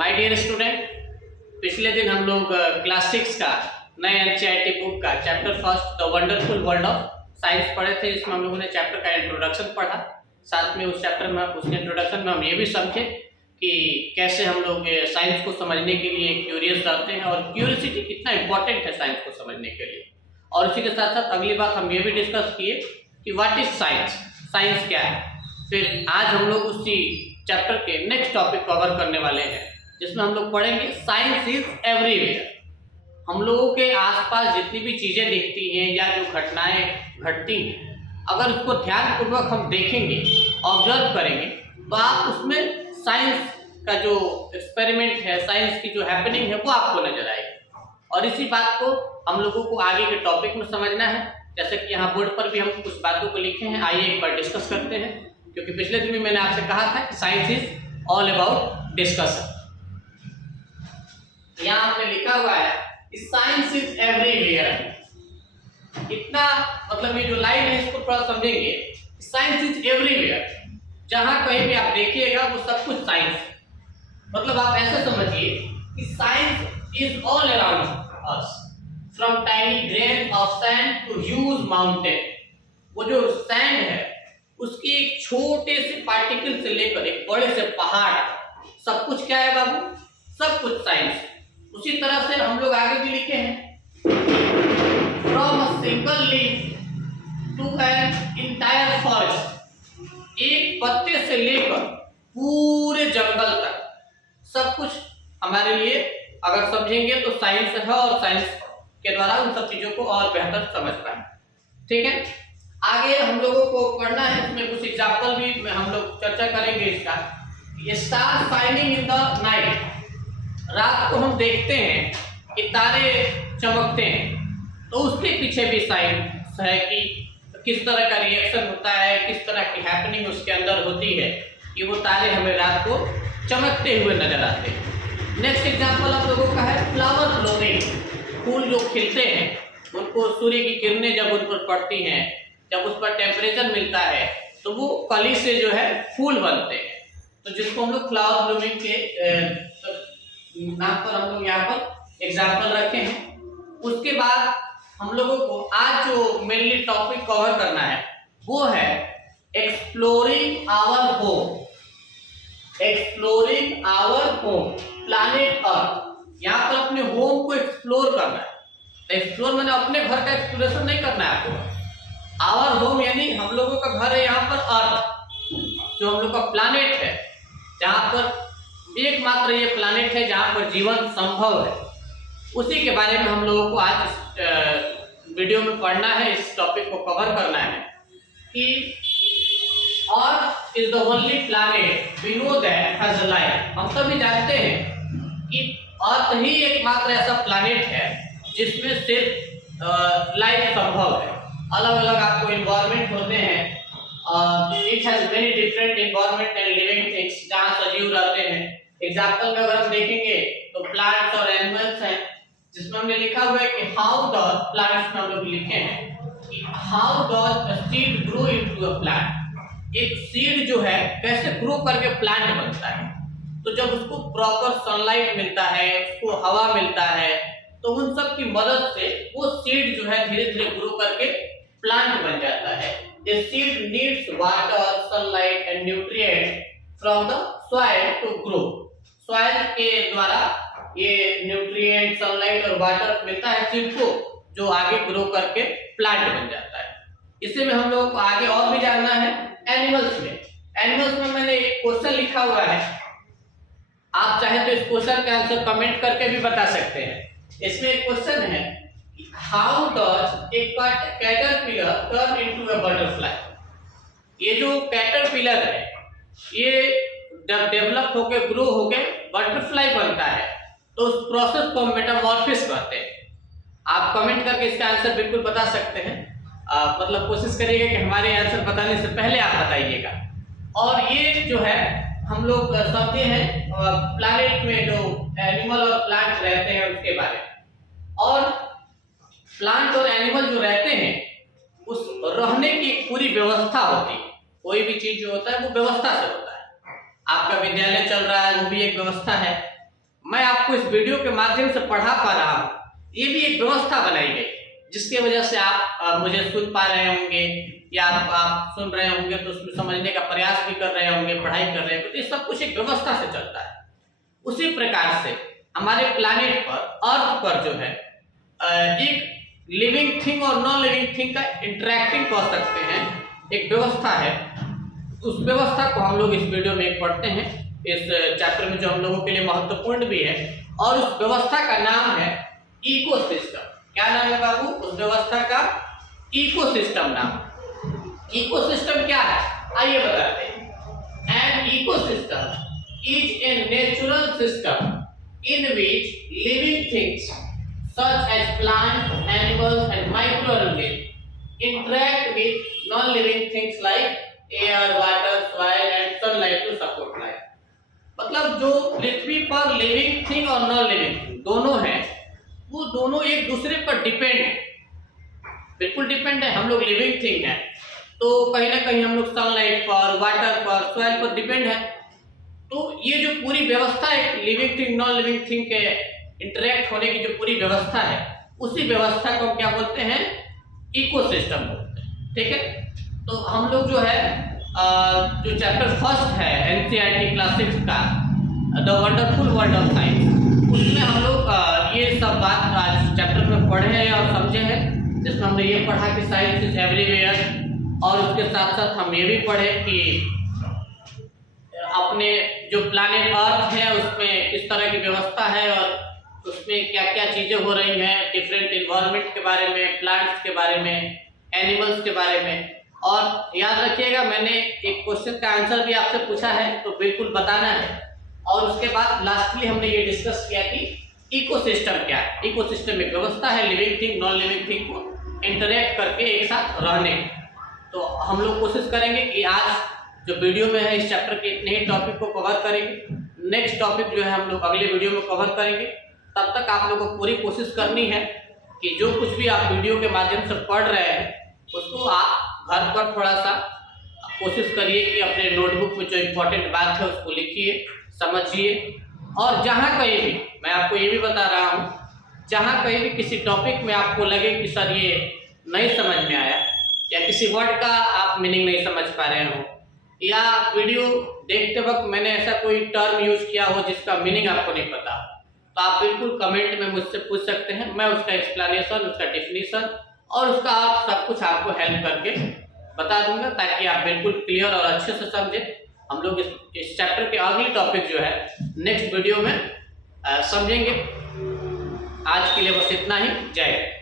My dear student, पिछले दिन हम लोग क्लास 6 का नए एनसीईआरटी बुक का chapter first the wonderful world of science पढ़े थे। इसमें हम लोगों ने चैप्टर का इंट्रोडक्शन पढ़ा। साथ में उस चैप्टर में उस इंट्रोडक्शन में हम ये भी समझे कि कैसे हम लोग साइंस को समझने के लिए क्यूरियस रहते हैं और क्यूरियोसिटी कितना इंपॉर्टेंट है साइंस को समझने के लिए। और इसी के साथ साथ अगली बात हम ये भी डिस्कस किए कि व्हाट इज साइंस, साइंस क्या है। फिर आज हम लोग उसी चैप्टर के नेक्स्ट टॉपिक कवर करने वाले हैं, जिसमें हम लोग पढ़ेंगे साइंस इज एवरीवेयर। हम लोगों के आसपास जितनी भी चीज़ें दिखती हैं या जो घटनाएं घटती हैं, अगर उसको ध्यानपूर्वक हम देखेंगे, ऑब्जर्व करेंगे, तो आप उसमें साइंस का जो एक्सपेरिमेंट है, साइंस की जो हैपनिंग है, वो आपको नजर आएगी। और इसी बात को हम लोगों को आगे के टॉपिक में समझना है। जैसे कि यहाँ बोर्ड पर भी हम कुछ बातों को लिखे हैं, आइए एक बार डिस्कस करते हैं। क्योंकि पिछले दिन भी मैंने आपसे कहा था कि science is all about discussion. यहाँ हमने लिखा हुआ है साइंस इज एवरीवेयर। इतना मतलब ये जो लाइन है इसको थोड़ा समझेंगे। साइंस इज एवरीवेयर, जहां कहीं भी आप देखिएगा वो सब कुछ साइंस है। मतलब आप ऐसे समझिए कि science is all around us, from tiny grain of sand to huge mountain. वो जो सैंड है उसके एक छोटे से पार्टिकल से लेकर एक बड़े से पहाड़, सब कुछ क्या है बाबू? सब कुछ साइंस। उसी तरह से हम लोग आगे भी लिखे हैं, from a single leaf to an entire forest. एक पत्ते से लेकर पूरे जंगल तक सब कुछ हमारे लिए अगर समझेंगे तो साइंस है, और साइंस के द्वारा उन सब चीजों को और बेहतर समझ पाए। ठीक है, आगे हम लोगों को पढ़ना है। इसमें कुछ एग्जाम्पल भी हम लोग चर्चा करेंगे इसका। ये star shining in the night, रात को हम देखते हैं कि तारे चमकते हैं, तो उसके पीछे भी साइंस है कि किस तरह का रिएक्शन होता है, किस तरह की हैपनिंग उसके अंदर होती है कि वो तारे हमें रात को चमकते हुए नजर आते हैं। नेक्स्ट एग्जाम्पल आप लोगों का है फ्लावर ब्लूमिंग। फूल जो खिलते हैं, उनको सूर्य की किरणें जब उन पर पड़ती हैं, जब उस पर टेम्परेचर मिलता है, तो वो कली से जो है फूल बनते हैं। तो जिसको हम लोग फ्लावर ब्लूमिंग के नाम पर हम लोग यहाँ पर एग्जाम्पल रखे हैं। उसके बाद हम लोगों को आज जो मेनली टॉपिक कवर करना है वो है exploring our home. Exploring our home, planet Earth. यहाँ पर अपने होम को एक्सप्लोर करना है। तो एक्सप्लोर मैंने अपने घर का एक्सप्लोरेशन नहीं करना है आपको। आवर होम यानी हम लोगों का घर है यहाँ पर अर्थ, जो हम लोग का प्लैनेट है, जहाँ पर एकमात्र ये प्लैनेट है जहाँ पर जीवन संभव है। उसी के बारे में हम लोगों को आज इस वीडियो में पढ़ना है, इस टॉपिक को कवर करना है कि earth is the only planet we know that has life. हम सभी जानते हैं कि अर्थ ही एकमात्र ऐसा प्लैनेट है जिसमें सिर्फ लाइफ संभव है। अलग अलग आपको इन्वायरमेंट होते हैं, it has very different environment and living things, जहाँ सजीव रहते हैं। एग्जाम्पल में अगर हम देखेंगे तो प्लांट्स और एनिमल्स हैं, जिसमें हमने लिखा हुआ है कि हाउ डज, प्लांट्स में हम लोग लिखे हैं कि how does a seed grow into a plant. एक सीड जो है कैसे ग्रो करके प्लांट बनता है। तो जब उसको प्रॉपर सनलाइट मिलता है, उसको हवा मिलता है, तो उन सब की मदद से वो सीड जो है धीरे धीरे ग्रो करके प्लांट बन जाता है। The seed needs water, sunlight and nutrient from the soil to grow. Soil के द्वारा ये न्यूट्रिएंट, सनलाइट और वाटर मिलता है सीड को, जो आगे ग्रो करके प्लांट बन जाता है। इसी में हम लोग को आगे और भी जानना है एनिमल्स में। एनिमल्स में मैंने एक क्वेश्चन लिखा हुआ है, आप चाहे तो इस क्वेश्चन का आंसर कमेंट करके भी बता सकते हैं। इसमें एक क्वेश्चन है, how does a caterpillar turn into a butterfly. ये जो कैटरपिलर है ये जब डेवलप होके ग्रो होके बटरफ्लाई बनता है, तो उस प्रोसेस को मेटामॉर्फिस कहते हैं। आप कमेंट करके इसका आंसर बिल्कुल बता सकते हैं। मतलब कोशिश करिएगा कि हमारे आंसर बताने से पहले आप बताइएगा। और ये जो है हम लोग समझे हैं प्लैनेट में जो एनिमल और प्लांट रहते हैं उसके बारे में। और प्लांट और एनिमल जो रहते हैं उस रहने की पूरी व्यवस्था होती है। कोई भी चीज जो होता है वो व्यवस्था से होता है। आपका विद्यालय चल रहा है, वो भी एक व्यवस्था है। मैं आपको इस वीडियो के माध्यम से पढ़ा पा रहा हूँ, ये भी एक व्यवस्था बनाई गई जिसकी वजह से आप मुझे सुन पा रहे होंगे या आप सुन रहे होंगे तो उसमें समझने का प्रयास भी कर रहे होंगे, पढ़ाई कर रहे होंगे, तो ये सब कुछ एक व्यवस्था से चलता है। उसी प्रकार से हमारे प्लैनेट पर, अर्थ पर जो है एक लिविंग थिंग और नॉन लिविंग थिंग का इंटरेक्टिंग कह सकते हैं, एक व्यवस्था है। उस व्यवस्था को हम लोग इस वीडियो में पढ़ते हैं, इस चैप्टर में, जो हम लोगों के लिए महत्वपूर्ण भी है। और उस व्यवस्था का नाम है इकोसिस्टम। क्या नाम है बाबू उस व्यवस्था का? इकोसिस्टम नाम। इकोसिस्टम क्या है आइए बताते हैं। An ecosystem is a natural system in which living things such as plants, animals and microorganisms interact with non-living things like air, water, soil and sunlight to support life। मतलब जो पृथ्वी पर living thing और non living thing दोनों हैं, वो दोनों एक दूसरे पर डिपेंड है, बिल्कुल डिपेंड है। हम लोग लिविंग थिंग है तो कहीं ना कहीं हम लोग सनलाइट पर, वाटर पर, सॉइल पर डिपेंड है। तो ये जो पूरी व्यवस्था है living thing non living thing के इंटरेक्ट होने की जो पूरी व्यवस्था है, उसी व्यवस्था को क्या बोलते हैं? इकोसिस्टम बोलते हैं। ठीक है, तो हम लोग जो है जो चैप्टर फर्स्ट है एनसीईआरटी क्लास 6 का the wonderful world of science, उसमें हम लोग ये सब बात आज चैप्टर में पढ़े हैं और समझे हैं, जिसमें हमने ये पढ़ा कि साइंस इज एवरीवेयर, और उसके साथ साथ हम ये भी पढ़े कि अपने जो प्लैनेट अर्थ है उसमें किस तरह की व्यवस्था है और उसमें क्या क्या चीज़ें हो रही हैं, डिफरेंट इन्वायरमेंट के बारे में, प्लांट्स के बारे में, एनिमल्स के बारे में। और याद रखिएगा मैंने एक क्वेश्चन का आंसर भी आपसे पूछा है तो बिल्कुल बताना है। और उसके बाद लास्टली हमने ये डिस्कस किया कि इकोसिस्टम क्या है। इकोसिस्टम एक व्यवस्था है living thing non living thing को इंटरेक्ट करके एक साथ रहने। तो हम लोग कोशिश करेंगे कि आज जो वीडियो में है इस चैप्टर के इतने ही टॉपिक को कवर करेंगे। नेक्स्ट टॉपिक जो है हम लोग अगले वीडियो में कवर करेंगे। तब तक आप लोगों को पूरी कोशिश करनी है कि जो कुछ भी आप वीडियो के माध्यम से पढ़ रहे हैं उसको आप घर पर थोड़ा सा कोशिश करिए कि अपने नोटबुक में जो इम्पोर्टेंट बात है उसको लिखिए, समझिए। और जहाँ कहीं भी, मैं आपको ये भी बता रहा हूँ, जहाँ कहीं भी किसी टॉपिक में आपको लगे कि सर ये नहीं समझ में आया या किसी वर्ड का आप मीनिंग नहीं समझ पा रहे हो, या वीडियो देखते वक्त मैंने ऐसा कोई टर्म यूज किया हो जिसका मीनिंग आपको नहीं पता, तो आप बिल्कुल कमेंट में मुझसे पूछ सकते हैं। मैं उसका एक्सप्लेनेशन, उसका डेफिनेशन और उसका अर्थ सब कुछ आपको हेल्प करके बता दूंगा, ताकि आप बिल्कुल क्लियर और अच्छे से समझें। हम लोग इस चैप्टर के अगली टॉपिक जो है नेक्स्ट वीडियो में समझेंगे। आज के लिए बस इतना ही। जय हिंद।